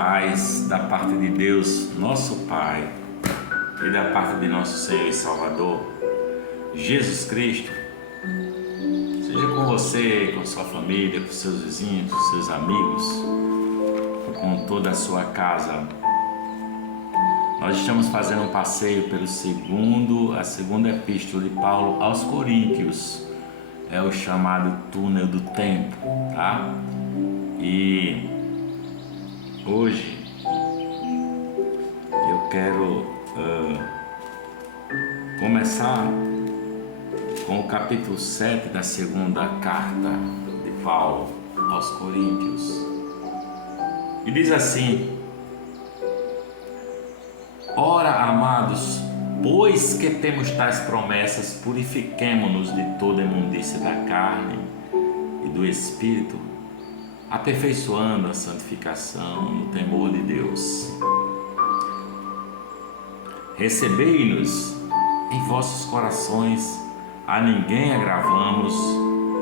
paz da parte de Deus, nosso Pai, e da parte de nosso Senhor e Salvador, Jesus Cristo, seja com você, com sua família, com seus vizinhos, com seus amigos, com toda a sua casa. Nós estamos fazendo um passeio pelo a segunda epístola de Paulo aos Coríntios, é o chamado túnel do tempo, tá? E hoje eu quero começar com o capítulo 7 da segunda carta de Paulo aos Coríntios. E diz assim: Ora, amados, pois que temos tais promessas, purifiquemo-nos de toda imundícia da carne e do espírito, aperfeiçoando a santificação no temor de Deus. Recebei-nos em vossos corações, a ninguém agravamos,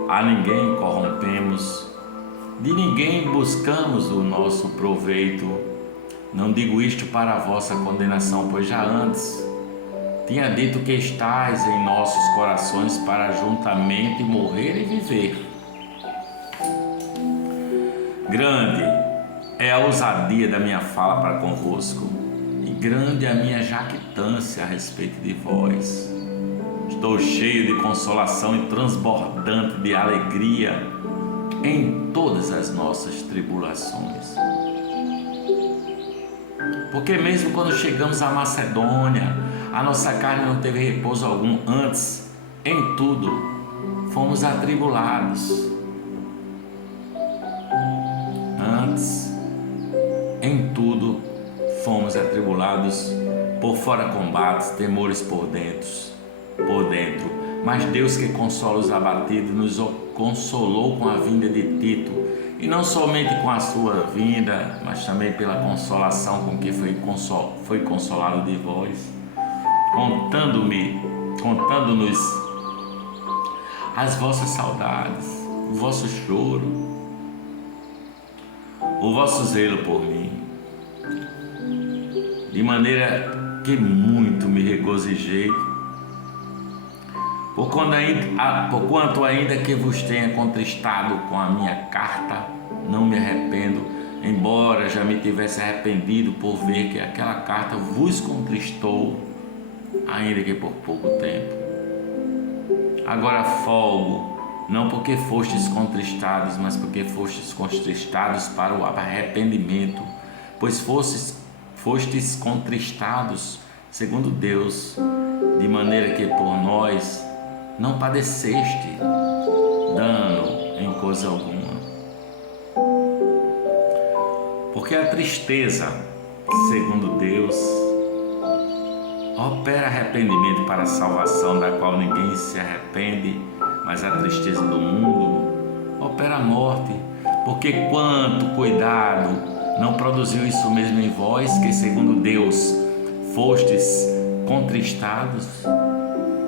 a ninguém corrompemos, de ninguém buscamos o nosso proveito. Não digo isto para a vossa condenação, pois já antes tinha dito que estais em nossos corações para juntamente morrer e viver. Grande é a ousadia da minha fala para convosco, e grande é a minha jactância a respeito de vós. Estou cheio de consolação e transbordante de alegria em todas as nossas tribulações. Porque mesmo quando chegamos à Macedônia, a nossa carne não teve repouso algum. Antes, em tudo, fomos atribulados. Antes, em tudo, fomos atribulados, por fora combates, temores por dentro. Mas Deus, que consola os abatidos, nos consolou com a vinda de Tito, e não somente com a sua vinda, mas também pela consolação com que foi consolado de vós, contando-nos as vossas saudades, o vosso choro, o vosso zelo por mim, de maneira que muito me regozijei, porquanto ainda que vos tenha contristado com a minha carta, não me arrependo, embora já me tivesse arrependido por ver que aquela carta vos contristou, ainda que por pouco tempo. Agora folgo, não porque fostes contristados, mas porque fostes contristados para o arrependimento, pois fostes contristados segundo Deus, de maneira que por nós não padeceste dano em coisa alguma. Porque a tristeza, segundo Deus, opera arrependimento para a salvação, da qual ninguém se arrepende, mas a tristeza do mundo opera a morte. Porque quanto cuidado não produziu isso mesmo em vós, que segundo Deus fostes contristados?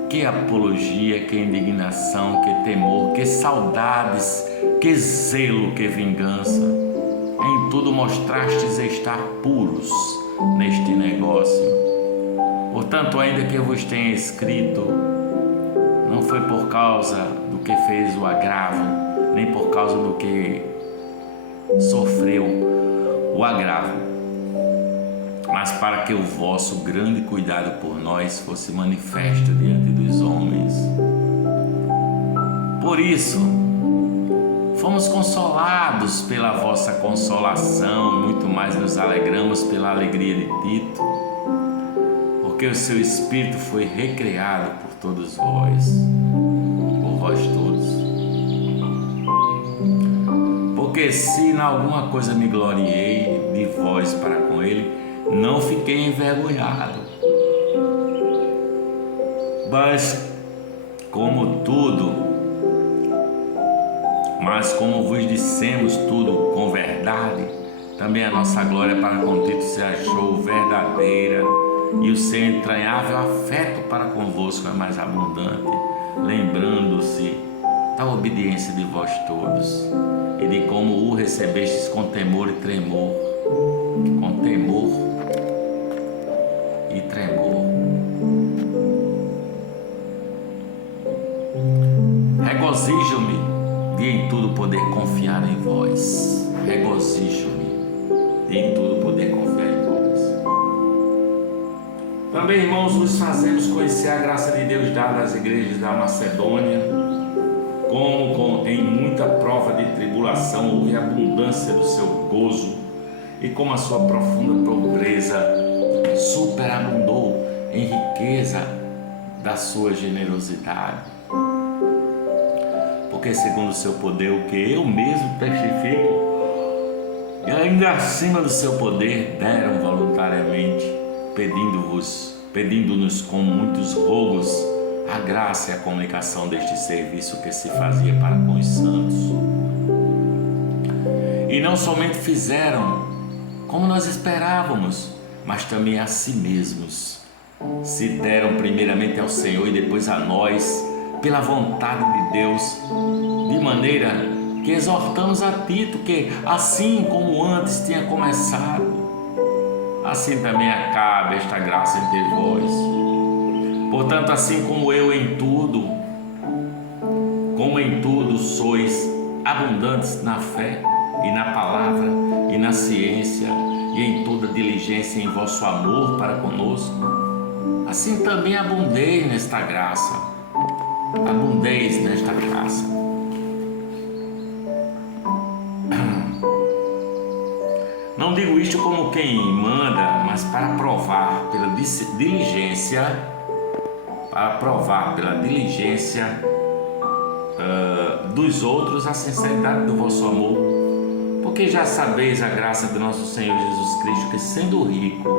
Que apologia, que indignação, que temor, que saudades, que zelo, que vingança. Em tudo mostrastes estar puros neste negócio. Portanto, ainda que eu vos tenha escrito, não foi por causa do que fez o agravo, nem por causa do que sofreu o agravo, mas para que o vosso grande cuidado por nós fosse manifesto diante dos homens. Por isso, fomos consolados pela vossa consolação, muito mais nos alegramos pela alegria de Tito, porque o seu espírito foi recreado por todos vós, por vós todos. Porque se em alguma coisa me gloriei de vós para com ele, não fiquei envergonhado. Mas como vos dissemos tudo com verdade, também a nossa glória para com Tito se achou verdadeira, e o seu entranhável afeto para convosco é mais abundante, lembrando-se da obediência de vós todos, e de como o recebestes com temor e tremor, com temor e tremor. Regozijo-me de em tudo poder confiar em vós. Regozijo-me de em tudo poder confiar em vós. Também, irmãos, vos fazemos conhecer a graça de Deus dada às igrejas da Macedônia, como em muita prova de tribulação houve abundância do seu gozo, e como a sua profunda pobreza superabundou em riqueza da sua generosidade. Porque segundo o seu poder, o que eu mesmo testifico, e ainda acima do seu poder deram voluntariamente, pedindo-nos com muitos rogos a graça e a comunicação deste serviço que se fazia para com os santos. E não somente fizeram como nós esperávamos, mas também a si mesmos se deram primeiramente ao Senhor e depois a nós, pela vontade de Deus, de maneira que exortamos a Tito que, assim como antes tinha começado, assim também acabe esta graça entre vós. Portanto, assim como eu em tudo sois abundantes na fé e na palavra e na ciência e em toda diligência em vosso amor para conosco, assim também abundeis nesta graça. Abundeis nesta graça. Não digo isto como quem manda, mas para provar pela diligência, dos outros a sinceridade do vosso amor, porque já sabeis a graça do nosso Senhor Jesus Cristo, que sendo rico,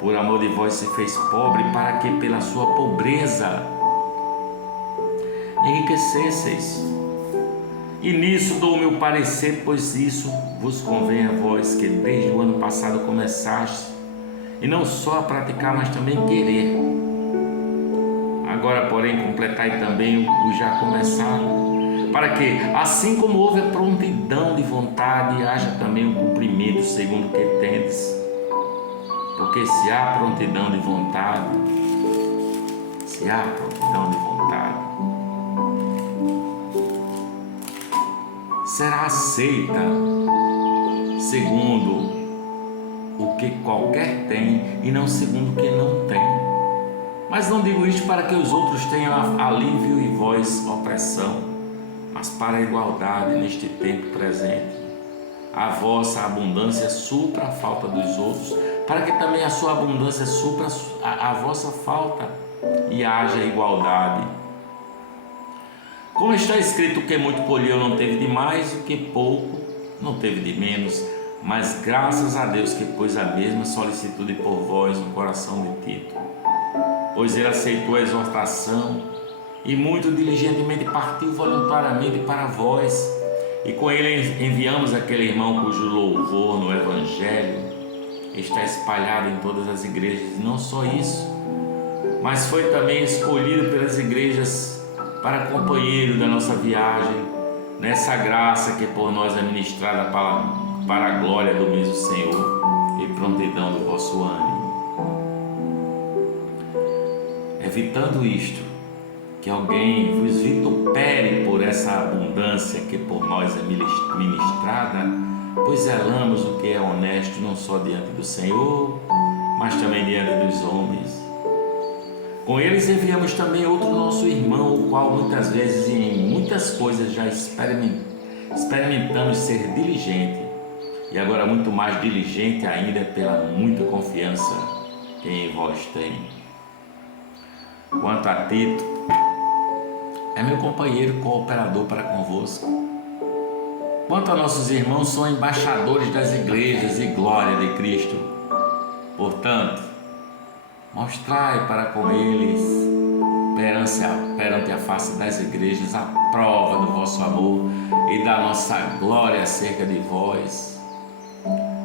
por amor de vós se fez pobre, para que pela sua pobreza enriquecesseis. E nisso dou o meu parecer, pois isso vos convém a vós que desde o ano passado começaste, e não só a praticar, mas também querer. Agora, porém, completai também o já começado, para que, assim como houve a prontidão de vontade, haja também o cumprimento segundo o que tendes. Porque se há prontidão de vontade, será aceita segundo o que qualquer tem e não segundo o que não tem. Mas não digo isto para que os outros tenham alívio e vós opressão, mas para a igualdade neste tempo presente. A vossa abundância supra a falta dos outros, para que também a sua abundância supra a vossa falta e haja igualdade. Como está escrito, o que muito colheu não teve de mais, o que pouco não teve de menos, mas graças a Deus que pôs a mesma solicitude por vós no coração de Tito. Pois ele aceitou a exortação e muito diligentemente partiu voluntariamente para vós, e com ele enviamos aquele irmão cujo louvor no Evangelho está espalhado em todas as igrejas. E não só isso, mas foi também escolhido pelas igrejas para companheiro da nossa viagem, nessa graça que por nós é ministrada para a glória do mesmo Senhor e prontidão do vosso ânimo. Evitando isto, que alguém vos vitupere por essa abundância que por nós é ministrada, pois zelamos o que é honesto não só diante do Senhor, mas também diante dos homens. Com eles enviamos também outro nosso irmão, o qual muitas vezes e em muitas coisas já experimentamos ser diligente, e agora muito mais diligente ainda pela muita confiança que em vós tem. Quanto a Tito, é meu companheiro cooperador para convosco. Quanto a nossos irmãos, são embaixadores das igrejas e glória de Cristo. Portanto, mostrai para com eles, perante a face das igrejas, a prova do vosso amor e da nossa glória acerca de vós.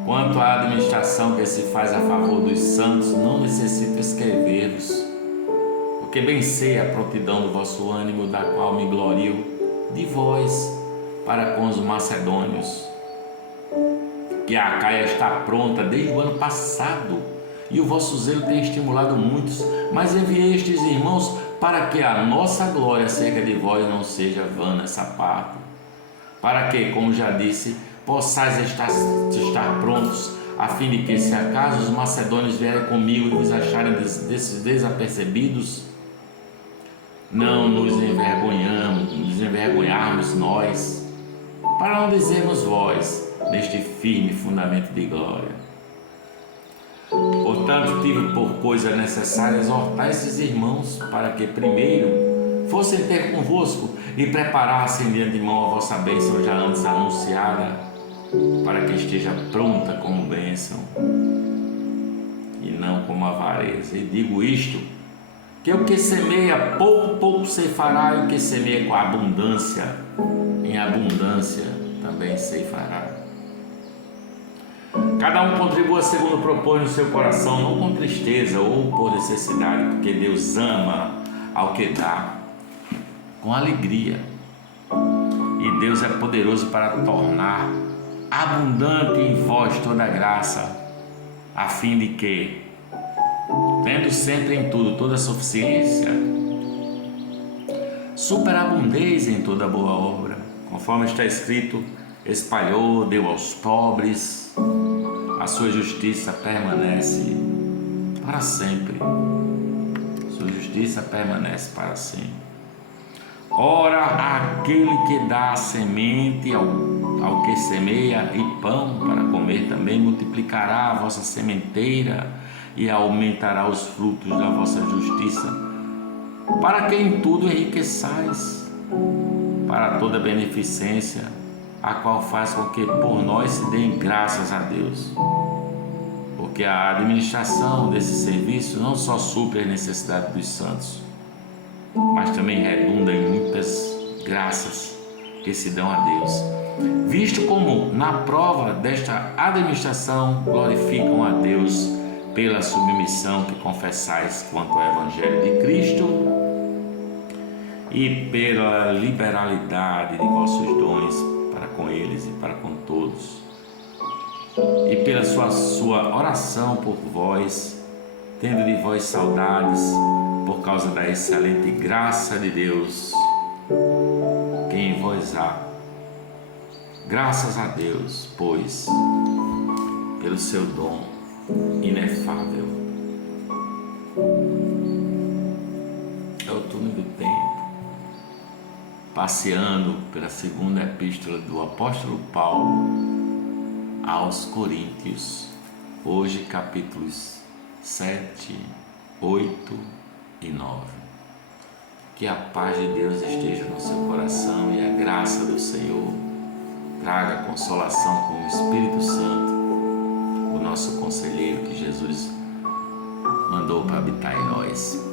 Quanto à administração que se faz a favor dos santos, não necessito escrever-vos, porque bem sei a prontidão do vosso ânimo, da qual me glorio de vós para com os macedônios. que a Acaia está pronta desde o ano passado, e o vosso zelo tem estimulado muitos, mas enviei estes irmãos para que a nossa glória acerca de vós não seja vã nessa parte, para que, como já disse, possais estar prontos, a fim de que, se acaso os macedônios vierem comigo e vos acharem desapercebidos, não nos envergonharmos nós, para não dizermos vós, neste firme fundamento de glória. Portanto, tive por coisa necessária exortar esses irmãos para que primeiro fossem ter convosco e preparassem de antemão a vossa bênção já antes anunciada, para que esteja pronta como bênção e não como avareza. E digo isto, que o que semeia pouco ceifará, e o que semeia com abundância, em abundância também ceifará. Cada um contribua segundo propõe no seu coração, não com tristeza ou por necessidade, porque Deus ama ao que dá com alegria. E Deus é poderoso para tornar abundante em vós toda a graça, a fim de que, tendo sempre em tudo toda a suficiência, superabundeis em toda boa obra, conforme está escrito: espalhou, deu aos pobres, a sua justiça permanece para sempre. Sua justiça permanece para sempre. Ora, aquele que dá semente ao que semeia e pão para comer também multiplicará a vossa sementeira e aumentará os frutos da vossa justiça, para que em tudo enriqueçais para toda beneficência, a qual faz com que por nós se deem graças a Deus, porque a administração desse serviço não só supre as necessidades dos santos, mas também redunda em muitas graças que se dão a Deus, visto como na prova desta administração glorificam a Deus pela submissão que confessais quanto ao Evangelho de Cristo e pela liberalidade de vossos dons para com eles e para com todos, e pela sua oração por vós, tendo de vós saudades por causa da excelente graça de Deus que em vós há. Graças a Deus, pois, pelo seu dom inefável. É o túnel do tempo, passeando pela segunda epístola do apóstolo Paulo aos Coríntios, hoje capítulos 7, 8 e 9. Que a paz de Deus esteja no seu coração e a graça do Senhor traga consolação com o Espírito Santo, o nosso conselheiro que Jesus mandou para habitar em nós.